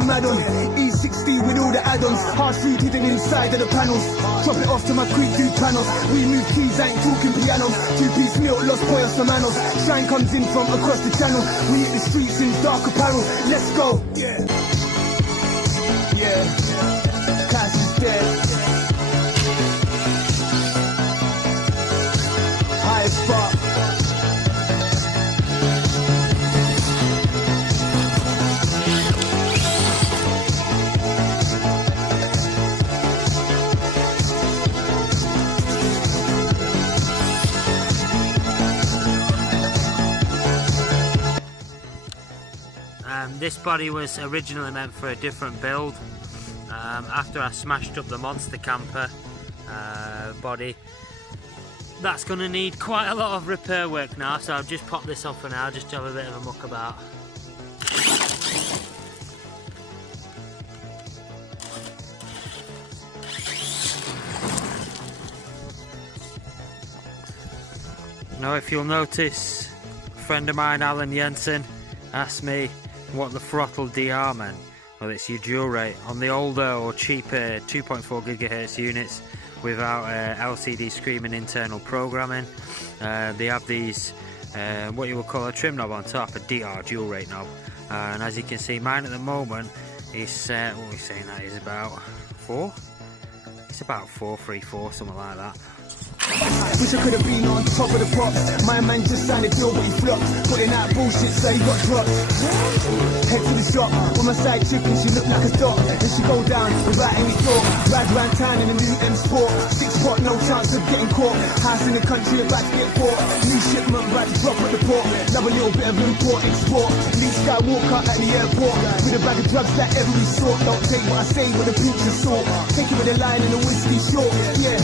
they're mad on. E60 with all the add-ons, hard food hidden inside of the panels. Drop it off to my creek dude panels. We move keys, ain't talking pianos. Two-piece milk, Los Pollos Hermanos. Shine comes in from across the channel. We hit the streets in dark apparel. Let's go. Yeah. Cash is dead. High as fuck. This body was originally meant for a different build. After I smashed up the monster camper body, that's going to need quite a lot of repair work now, so I've just popped this off for now just to have a bit of a muck about. Now if you'll notice, a friend of mine, Alan Jensen, asked me what the throttle DR meant. Well, it's your dual rate. On the older or cheaper 2.4 GHz units without LCD screaming internal programming, they have these what you would call a trim knob on top, a DR dual rate knob, and as you can see, mine at the moment is what are we saying, that is about 4? It's about 434, something like that. Wish I could have been on top of the pops. My man just signed a deal but he flopped. Putting out bullshit so he got dropped. Head to the shop with my side chick and she looked like a dog. And she go down without any thought. Ride round town in a new M Sport. 6 pot, no chance of getting caught. House in the country about to get bought. New shipment about to drop at the port. Love a little bit of import export. Lead Skywalker at the airport with a bag of drugs that every sort. Don't take what I say with a pinch of salt. Take it with a line and a whiskey short. Yeah.